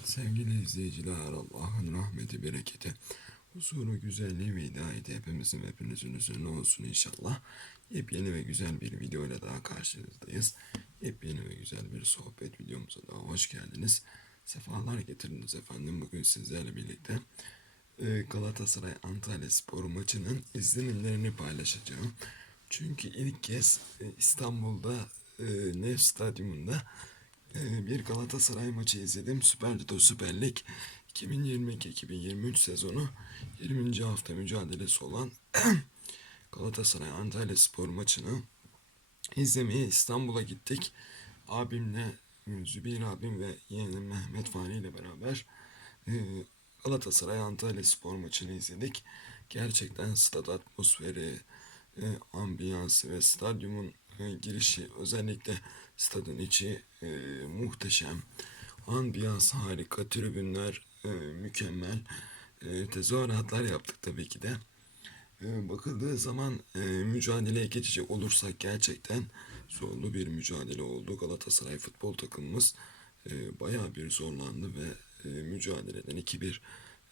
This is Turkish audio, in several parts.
Evet sevgili izleyiciler Allah'ın rahmeti, bereketi, huzuru, güzelliği ve hidayeti hepimizin hepinizin üzerine olsun inşallah. Yepyeni ve güzel bir video ile daha karşınızdayız. Yepyeni ve güzel bir sohbet videomuza daha hoş geldiniz. Sefalar getirdiniz efendim. Bugün sizlerle birlikte e, Galatasaray Antalya Spor maçının izlenimlerini paylaşacağım. Çünkü ilk kez e, İstanbul'da e, Nef Stadyumunda bir Galatasaray maçı izledim. Süper Lig'de Süper Lig 2022-2023 sezonu 20. hafta mücadelesi olan Galatasaray Antalya Spor maçını izlemeye İstanbul'a gittik. Abimle Zübeyir abim ve yeğenim Mehmet Fani ile beraber e, Galatasaray Antalya Spor maçını izledik. Gerçekten stad atmosferi, e, ambiyansı ve stadyumun e, girişi özellikle stadın içi e, muhteşem. Ambiyans harika, tribünler e, mükemmel. E, tezahüratlar yaptık tabii ki de. E, bakıldığı zaman e, mücadeleye geçecek olursak gerçekten zorlu bir mücadele oldu. Galatasaray futbol takımımız e, bayağı bir zorlandı ve e, mücadeleden 2-1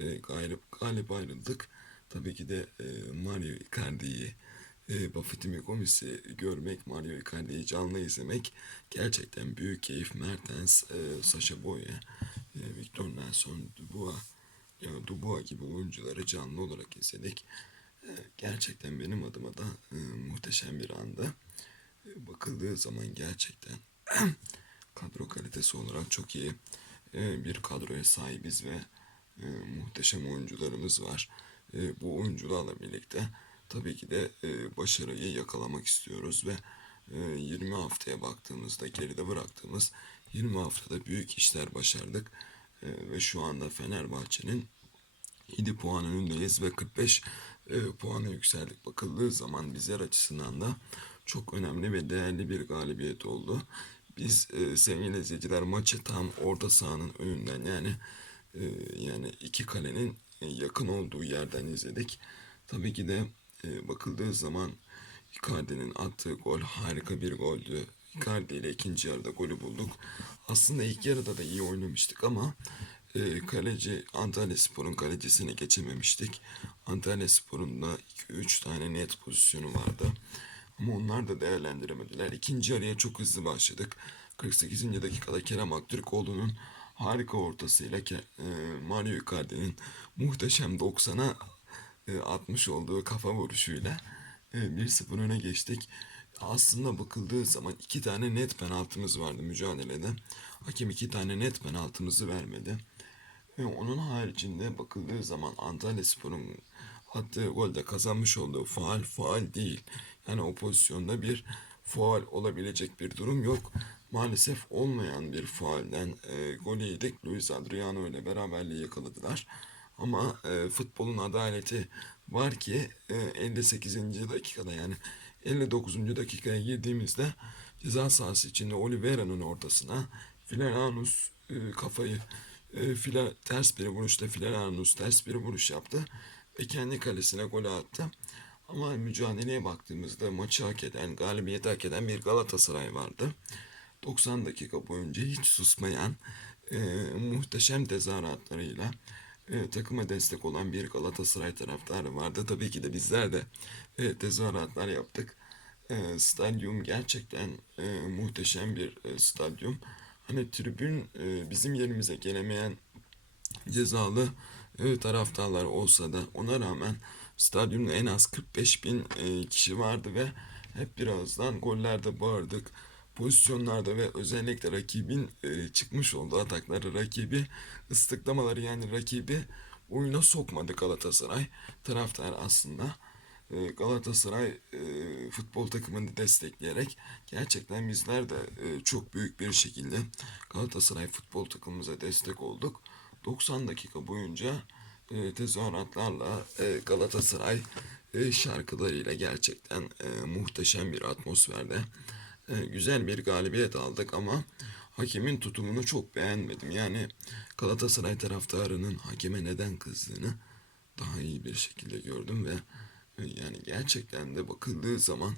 e, galip, galip ayrıldık. Tabii ki de e, Mario Icardi'yi e, Buffett'imi komisi görmek, Mario Icardi'yi canlı izlemek gerçekten büyük keyif. Mertens, e, Sasha Boye, e, Victor Nelson, Dubois, ya Dubois gibi oyuncuları canlı olarak izledik. E, gerçekten benim adıma da e, muhteşem bir anda. E, bakıldığı zaman gerçekten kadro kalitesi olarak çok iyi e, bir kadroya sahibiz ve e, muhteşem oyuncularımız var. E, bu oyuncularla birlikte tabii ki de e, başarıyı yakalamak istiyoruz ve e, 20 haftaya baktığımızda geride bıraktığımız 20 haftada büyük işler başardık E, ve şu anda Fenerbahçe'nin 7 puan önündeyiz ve 45 e, puana yükseldik. Bakıldığı zaman bizler açısından da çok önemli ve değerli bir galibiyet oldu. Biz e, sevgili izleyiciler maçı tam orta sahanın önünden yani e, yani iki kalenin yakın olduğu yerden izledik. Tabii ki de e, bakıldığı zaman Icardi'nin attığı gol harika bir goldü. Icardi ile ikinci yarıda golü bulduk. Aslında ilk yarıda da iyi oynamıştık ama e, kaleci Antalya Spor'un kalecisini geçememiştik. Antalya Spor'un da 2-3 tane net pozisyonu vardı. Ama onlar da değerlendiremediler. İkinci yarıya çok hızlı başladık. 48. dakikada Kerem Aktürkoğlu'nun harika ortasıyla e, Mario Icardi'nin muhteşem 90'a e, atmış olduğu kafa vuruşuyla e, 1-0 öne geçtik. Aslında bakıldığı zaman iki tane net penaltımız vardı mücadelede. Hakem iki tane net penaltımızı vermedi. Ve onun haricinde bakıldığı zaman Antalya Spor'un attığı golde kazanmış olduğu faal faal değil. Yani o pozisyonda bir faal olabilecek bir durum yok. Maalesef olmayan bir faalden e, golü yedik. Luis Adriano ile beraberliği yakaladılar. Ama e, futbolun adaleti var ki e, 58. dakikada yani 59. dakikaya girdiğimizde ceza sahası içinde Oliveira'nın ortasına Filanus e, kafayı e, fila, ters bir vuruşta Filanus ters bir vuruş yaptı ve kendi kalesine gol attı. Ama mücadeleye baktığımızda maçı hak eden, galibiyeti hak eden bir Galatasaray vardı. 90 dakika boyunca hiç susmayan e, muhteşem tezahüratlarıyla e, takıma destek olan bir Galatasaray taraftarı vardı. Tabii ki de bizler de e, tezahüratlar yaptık. E, stadyum gerçekten e, muhteşem bir e, stadyum. Hani tribün e, bizim yerimize gelemeyen cezalı e, taraftarlar olsa da ona rağmen stadyumda en az 45 bin e, kişi vardı ve hep birazdan gollerde bağırdık. Pozisyonlarda ve özellikle rakibin e, çıkmış olduğu atakları, rakibi ıslıklamaları yani rakibi oyuna sokmadı Galatasaray. Taraftar aslında e, Galatasaray e, futbol takımını destekleyerek gerçekten bizler de çok büyük bir şekilde Galatasaray futbol takımımıza destek olduk. 90 dakika boyunca tezahüratlarla Galatasaray şarkılarıyla gerçekten muhteşem bir atmosferde güzel bir galibiyet aldık ama hakemin tutumunu çok beğenmedim. Yani Galatasaray taraftarının hakeme neden kızdığını daha iyi bir şekilde gördüm ve e, yani gerçekten de bakıldığı zaman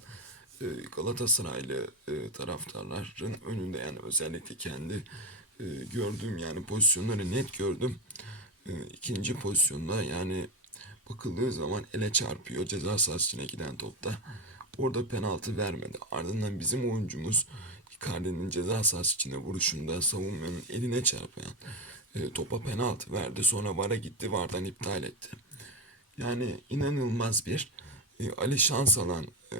e, Galatasaraylı e, taraftarların önünde yani özellikle kendi e, gördüğüm yani pozisyonları net gördüm. E, ikinci pozisyonda yani bakıldığı zaman ele çarpıyor ceza sahasına giden topta. Orada penaltı vermedi. Ardından bizim oyuncumuz Icardi'nin ceza sahası içinde vuruşunda savunmanın eline çarpayan e, topa penaltı verdi. Sonra VAR'a gitti VAR'dan iptal etti. Yani inanılmaz bir e, Ali Şansalan e,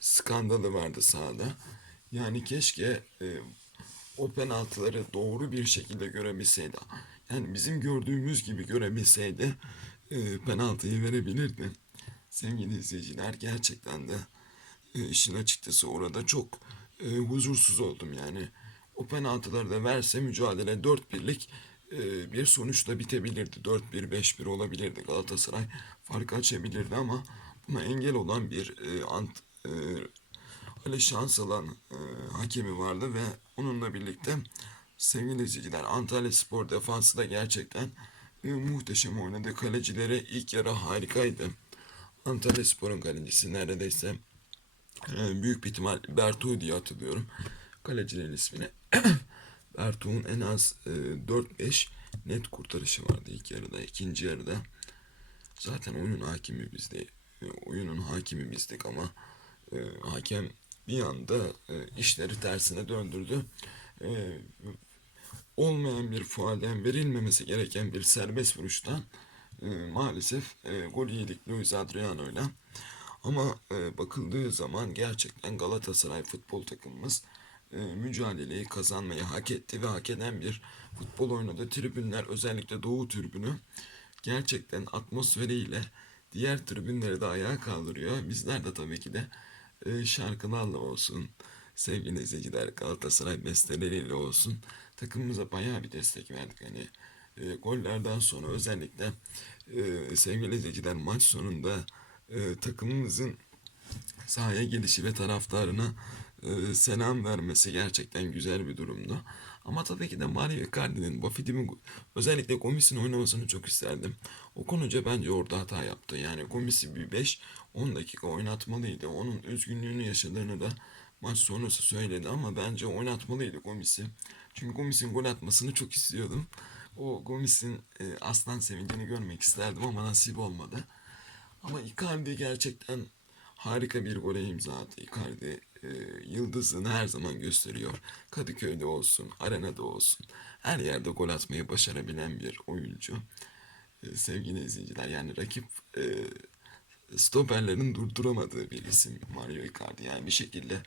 skandalı vardı sahada. Yani keşke e, o penaltıları doğru bir şekilde görebilseydi. Yani bizim gördüğümüz gibi görebilseydi e, penaltıyı verebilirdi. Sevgili izleyiciler gerçekten de e, işin açıkçası orada çok e, huzursuz oldum yani. O penaltıları da verse mücadele 4-1'lik e, bir sonuçla bitebilirdi. 4-1, 5-1 olabilirdi. Galatasaray farkı açabilirdi ama buna engel olan bir e, ant, e, Ali Şansalan e, hakemi vardı ve onunla birlikte sevgili izleyiciler Antalya Spor defansı da gerçekten e, muhteşem oynadı. Kalecileri ilk yarı harikaydı. Antalya Spor'un kalecisi neredeyse büyük bir ihtimal Bertu diye hatırlıyorum. Kalecilerin ismini. Bertu'nun en az e, 4-5 net kurtarışı vardı ilk yarıda. ikinci yarıda zaten oyunun hakimi bizde. E, oyunun hakimi bizdik ama e, hakem bir anda e, işleri tersine döndürdü. E, olmayan bir faalden verilmemesi gereken bir serbest vuruştan e, maalesef e, gol yedik Luis Adriano'yla. Ama e, bakıldığı zaman gerçekten Galatasaray futbol takımımız e, mücadeleyi kazanmayı hak etti ve hak eden bir futbol oynadı. Tribünler özellikle Doğu tribünü gerçekten atmosferiyle diğer tribünleri de ayağa kaldırıyor. Bizler de tabii ki de e, şarkılarla olsun, sevgili izleyiciler Galatasaray besteleriyle olsun takımımıza bayağı bir destek verdik. Hani e, gollerden sonra özellikle e, sevgili izleyiciler maç sonunda e, takımımızın sahaya gelişi ve taraftarına e, selam vermesi gerçekten güzel bir durumdu. Ama tabii ki de Mario Icardi'nin, Bafidim'in özellikle Gomis'in oynamasını çok isterdim. O konuca bence orada hata yaptı. Yani Gomis'i bir 5-10 dakika oynatmalıydı. Onun üzgünlüğünü yaşadığını da maç sonrası söyledi ama bence oynatmalıydı Gomis'i. Çünkü Gomis'in gol atmasını çok istiyordum. O Gomis'in e, aslan sevincini görmek isterdim ama nasip olmadı. Ama Icardi gerçekten harika bir gole imza attı. Icardi e, yıldızını her zaman gösteriyor. Kadıköy'de olsun, arenada olsun. Her yerde gol atmayı başarabilen bir oyuncu. E, sevgili izleyiciler yani rakip e, stoperlerin durduramadığı bir isim Mario Icardi. Yani bir şekilde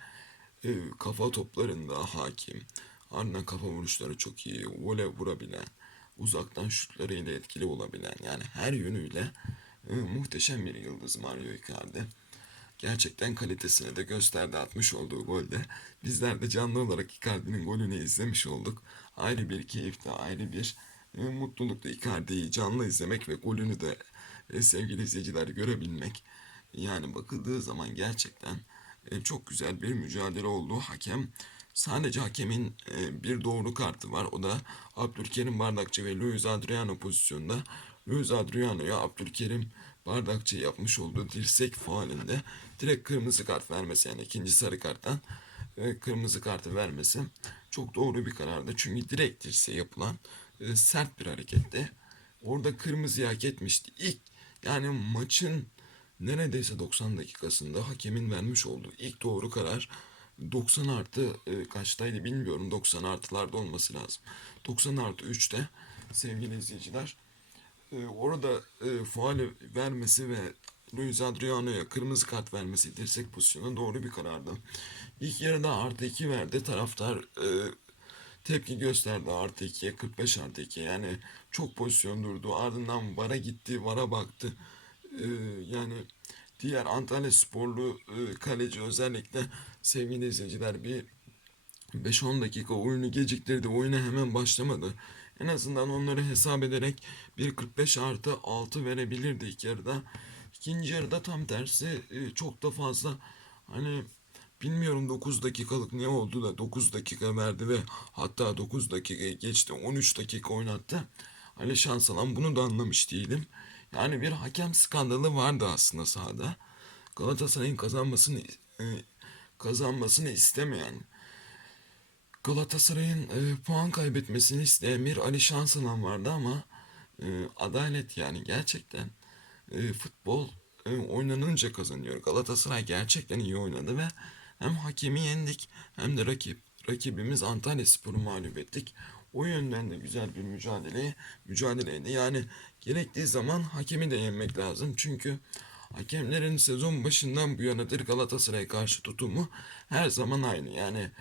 e, kafa toplarında hakim. Ardından kafa vuruşları çok iyi. Vole vurabilen. Uzaktan şutlarıyla etkili olabilen. Yani her yönüyle muhteşem bir yıldız Mario Icardi. Gerçekten kalitesini de gösterdi atmış olduğu golde. Bizler de canlı olarak Icardi'nin golünü izlemiş olduk. Ayrı bir keyifte, ayrı bir e, mutlulukta Icardi'yi canlı izlemek ve golünü de e, sevgili izleyiciler görebilmek. Yani bakıldığı zaman gerçekten e, çok güzel bir mücadele oldu. Hakem sadece hakemin bir doğru kartı var. O da Abdülkerim Bardakçı ve Luis Adriano pozisyonda. Luis Adriano'ya Abdülkerim Bardakçı yapmış olduğu dirsek faalinde direkt kırmızı kart vermesi yani ikinci sarı karttan e, kırmızı kartı vermesi çok doğru bir karardı. Çünkü direkt dirseğe yapılan e, sert bir hareketti. Orada kırmızı hak etmişti. İlk yani maçın neredeyse 90 dakikasında hakemin vermiş olduğu ilk doğru karar 90 artı e, kaçtaydı bilmiyorum 90 artılarda olması lazım. 90 artı 3'te sevgili izleyiciler e, orada e, faal vermesi ve Luis Adriano'ya kırmızı kart vermesi dirsek pozisyonu doğru bir karardı. İlk yarıda artı 2 verdi. Taraftar e, tepki gösterdi artı 2'ye 45 artı 2 yani çok pozisyon durdu. Ardından VAR'a gitti, VAR'a baktı. E, yani diğer Antalya sporlu e, kaleci özellikle sevgili izleyiciler bir 5-10 dakika oyunu geciktirdi. Oyuna hemen başlamadı. En azından onları hesap ederek bir 45 artı 6 verebilirdi ilk yarıda. İkinci yarıda tam tersi e, çok da fazla hani bilmiyorum 9 dakikalık ne oldu da 9 dakika verdi ve hatta 9 dakika geçti 13 dakika oynattı. Ali Şansalan bunu da anlamış değilim. Yani bir hakem skandalı vardı aslında sahada. Galatasaray'ın kazanmasını e, kazanmasını istemeyen Galatasaray'ın e, puan kaybetmesini isteyen bir Ali Şansalan vardı ama e, adalet yani gerçekten e, futbol e, oynanınca kazanıyor. Galatasaray gerçekten iyi oynadı ve hem hakemi yendik hem de rakip rakibimiz Antalyaspor'u mağlup ettik. O yönden de güzel bir mücadele mücadeleydi. Yani gerektiği zaman hakemi de yenmek lazım. Çünkü hakemlerin sezon başından bu yanadır Galatasaray'a karşı tutumu her zaman aynı. Yani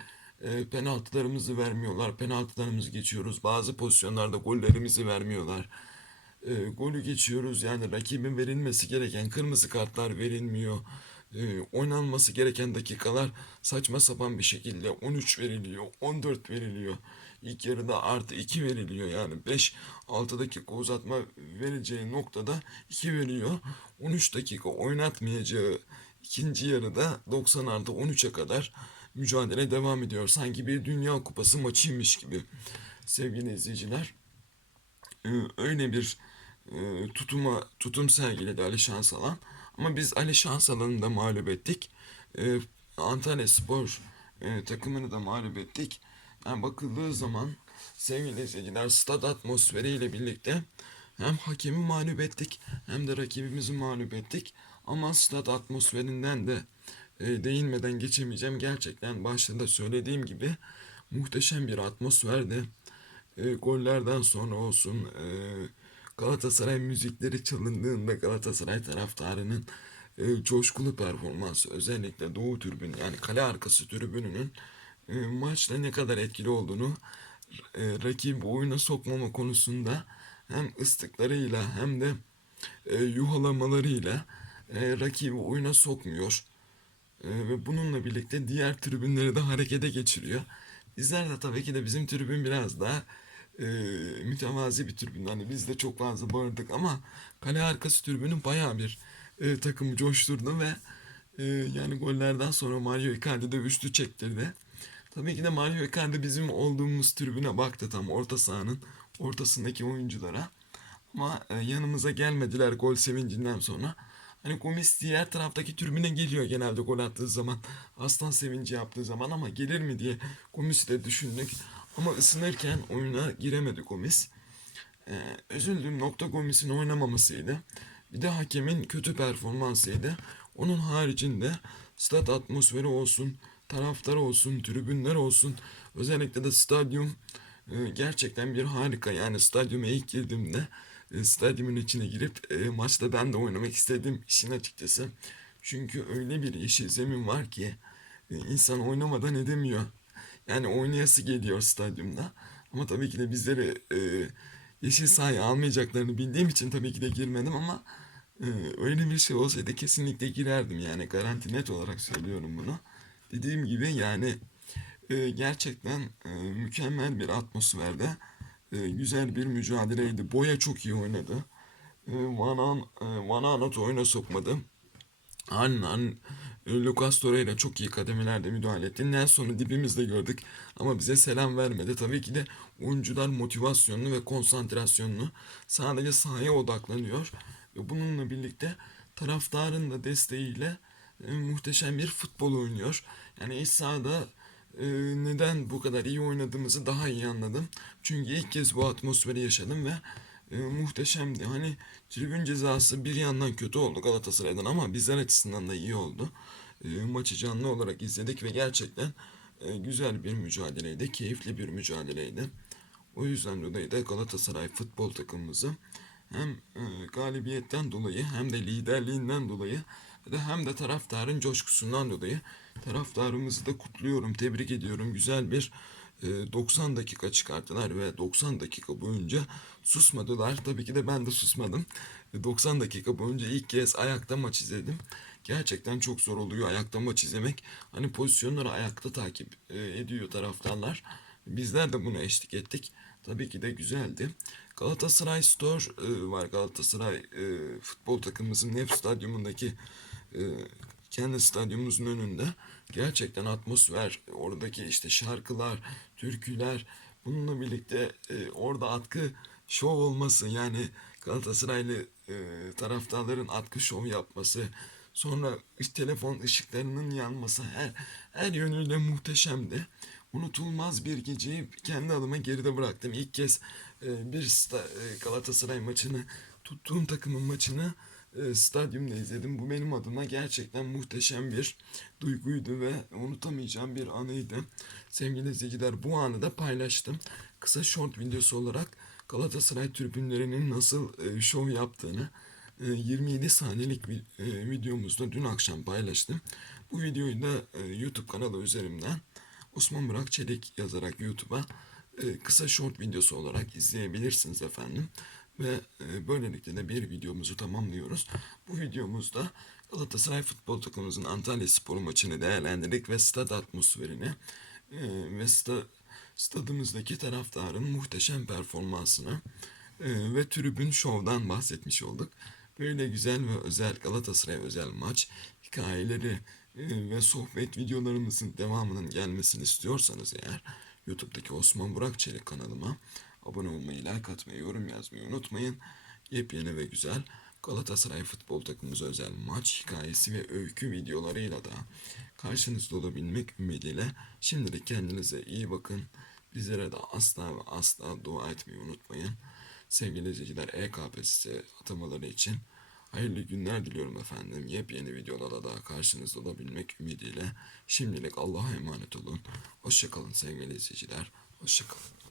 e, penaltılarımızı vermiyorlar. Penaltılarımızı geçiyoruz. Bazı pozisyonlarda gollerimizi vermiyorlar. E, golü geçiyoruz. Yani rakibin verilmesi gereken kırmızı kartlar verilmiyor. E, oynanması gereken dakikalar saçma sapan bir şekilde 13 veriliyor, 14 veriliyor. İlk yarıda artı 2 veriliyor. Yani 5-6 dakika uzatma vereceği noktada 2 veriyor. 13 dakika oynatmayacağı ikinci yarıda 90 artı 13'e kadar mücadele devam ediyor. Sanki bir Dünya Kupası maçıymış gibi sevgili izleyiciler. Ee, öyle bir e, tutuma tutum sergiledi Ali Şansalan. Ama biz Ali Şansalan'ı da mağlup ettik. Ee, Antalya Spor e, takımını da mağlup ettik. Yani bakıldığı zaman sevgili izleyiciler stad atmosferiyle birlikte hem hakemi mağlup ettik hem de rakibimizi mağlup ettik. Ama stad atmosferinden de e, değinmeden geçemeyeceğim. Gerçekten başta da söylediğim gibi muhteşem bir atmosferdi. E, gollerden sonra olsun e, Galatasaray müzikleri çalındığında Galatasaray taraftarının e, coşkulu performansı özellikle Doğu tribünü yani kale arkası tribününün e, maçta ne kadar etkili olduğunu e, rakibi oyuna sokmama konusunda hem ıslıklarıyla hem de e, yuhalamalarıyla e, rakibi oyuna sokmuyor. E, ve bununla birlikte diğer tribünleri de harekete geçiriyor. Bizler de tabii ki de bizim tribün biraz daha e, mütevazi bir tribün. Hani biz de çok fazla bağırdık ama kale arkası tribünü bayağı bir e, takımı coşturdu ve e, yani gollerden sonra Mario Icardi de üçlü çektirdi. Tabii ki de Mario Icardi bizim olduğumuz tribüne baktı tam orta sahanın ortasındaki oyunculara. Ama e, yanımıza gelmediler gol sevincinden sonra. Hani Gomis diğer taraftaki tribüne geliyor genelde gol attığı zaman. Aslan sevinci yaptığı zaman ama gelir mi diye Gomis'i de düşündük. Ama ısınırken oyuna giremedi Gomis. Ee, üzüldüğüm nokta Gomis'in oynamamasıydı. Bir de hakemin kötü performansıydı. Onun haricinde stat atmosferi olsun, taraftar olsun, tribünler olsun. Özellikle de stadyum e, gerçekten bir harika. Yani stadyuma ilk girdiğimde e, stadyumun içine girip e, maçta ben de oynamak istedim işin açıkçası. Çünkü öyle bir yeşil zemin var ki e, insan oynamadan edemiyor. Yani oynayası geliyor stadyumda. Ama tabii ki de bizleri e, yeşil sahaya almayacaklarını bildiğim için tabii ki de girmedim ama e, öyle bir şey olsaydı kesinlikle girerdim yani garanti net olarak söylüyorum bunu. Dediğim gibi yani e, gerçekten e, mükemmel bir atmosferde e, güzel bir mücadeleydi. Boya çok iyi oynadı. E, Van, An, e, Van Aanholt oyuna sokmadı. Annan Lucas Torreira çok iyi kademelerde müdahale etti. Nelson'u dibimizde gördük ama bize selam vermedi. Tabii ki de oyuncular motivasyonlu ve konsantrasyonlu sadece sahaya odaklanıyor. Ve bununla birlikte taraftarın da desteğiyle e, muhteşem bir futbol oynuyor. Yani iç sahada e, neden bu kadar iyi oynadığımızı daha iyi anladım. Çünkü ilk kez bu atmosferi yaşadım ve e, muhteşemdi. Hani tribün cezası bir yandan kötü oldu Galatasaray'dan ama bizler açısından da iyi oldu. E, maçı canlı olarak izledik ve gerçekten e, güzel bir mücadeleydi, keyifli bir mücadeleydi. O yüzden dolayı da Galatasaray futbol takımımızı hem e, galibiyetten dolayı hem de liderliğinden dolayı hem de taraftarın coşkusundan dolayı taraftarımızı da kutluyorum, tebrik ediyorum. Güzel bir e, 90 dakika çıkarttılar ve 90 dakika boyunca susmadılar. Tabii ki de ben de susmadım. E, 90 dakika boyunca ilk kez ayakta maç izledim. Gerçekten çok zor oluyor ayakta maç izlemek. Hani pozisyonları ayakta takip e, ediyor taraftarlar. Bizler de buna eşlik ettik. Tabii ki de güzeldi. Galatasaray Store e, var. Galatasaray e, futbol takımımızın Nef Stadyumundaki e, kendi stadyumumuzun önünde gerçekten atmosfer, oradaki işte şarkılar, türküler bununla birlikte e, orada atkı şov olması yani Galatasaraylı e, taraftarların atkı şov yapması sonra telefon ışıklarının yanması her her yönüyle muhteşemdi. unutulmaz bir geceyi kendi adıma geride bıraktım. İlk kez e, bir sta- e, Galatasaray maçını, tuttuğum takımın maçını stadyumda izledim. Bu benim adıma gerçekten muhteşem bir duyguydu ve unutamayacağım bir anıydı. Sevgili izleyiciler bu anı da paylaştım. Kısa short videosu olarak Galatasaray tribünlerinin nasıl e, şov yaptığını e, 27 saniyelik bir e, videomuzda dün akşam paylaştım. Bu videoyu da e, YouTube kanalı üzerimden Osman Burak Çelik yazarak YouTube'a e, kısa short videosu olarak izleyebilirsiniz efendim. Ve e, böylelikle de bir videomuzu tamamlıyoruz. Bu videomuzda Galatasaray futbol takımımızın Antalya Spor maçını değerlendirdik ve stad atmosferini e, ve sta- stadımızdaki taraftarın muhteşem performansını e, ve tribün şovdan bahsetmiş olduk. Böyle güzel ve özel Galatasaray özel maç hikayeleri ve sohbet videolarımızın devamının gelmesini istiyorsanız eğer YouTube'daki Osman Burak Çelik kanalıma abone olmayı, like atmayı, yorum yazmayı unutmayın. Yepyeni ve güzel Galatasaray futbol takımımız özel maç hikayesi ve öykü videolarıyla da karşınızda olabilmek ümidiyle şimdilik kendinize iyi bakın. Bizlere de asla ve asla dua etmeyi unutmayın. Sevgili izleyiciler EKPSS atamaları için hayırlı günler diliyorum efendim. Yepyeni videolarla daha karşınızda olabilmek ümidiyle şimdilik Allah'a emanet olun. Hoşçakalın sevgili izleyiciler. Hoşçakalın.